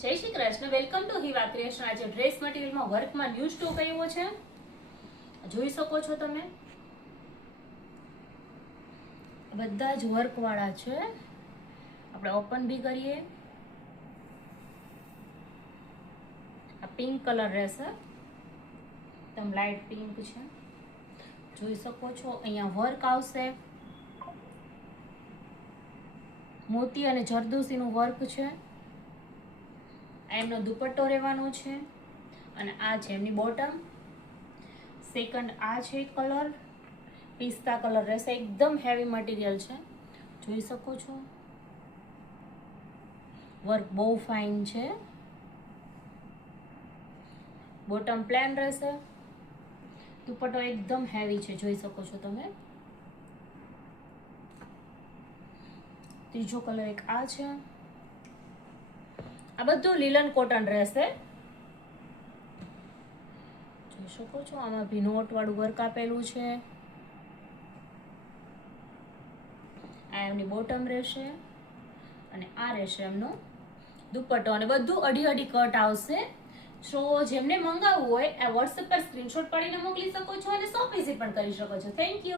જય Shri Krishna. Welcome to Hiva Creation. આજે dress મટીરિયલમાં વર્કમાં ન્યૂ સ્ટોક આવ્યો છે, જોઈ શકો છો તમે. બધા જ વર્ક વાળા છે. આપણે ઓપન બી કરીએ. આ પિંક કલર રહેશે, એકદમ લાઇટ પિંક છે, જોઈ શકો છો. અહીંયા વર્ક આવશે, મોતી અને જરદોશીનું વર્ક છે. એમનો દુપટ્ટો રહેવાનો છે અને આ છે એમની બોટમ. સેકન્ડ આ છે કલર, પિસ્તા કલર રહેશે, એકદમ હેવી મટીરિયલ છે, જોઈ શકો છો. વર્ક બહુ ફાઇન છે. બોટમ પ્લેન રહેશે, દુપટ્ટો એકદમ હેવી છે, જોઈ શકો છો તમે. ત્રીજો કલર એક આ છે. આ બધું લીલન કોટન રહેશે, જોઈ શકો છો. આમાં ભી નોટ વાળું વર્ક આપેલું છે. આ એમની બોટમ રહેશે અને આ રહેશે એમનો દુપટ્ટો, અને બધું અઢી અઢી કટ આવશે. સો જેમને મંગાવવું હોય આ વોટ્સએપ પર સ્ક્રીનશોટ પાડીને મોકલી શકો છો અને શોપ વિઝિટ પણ કરી શકો છો. Thank you.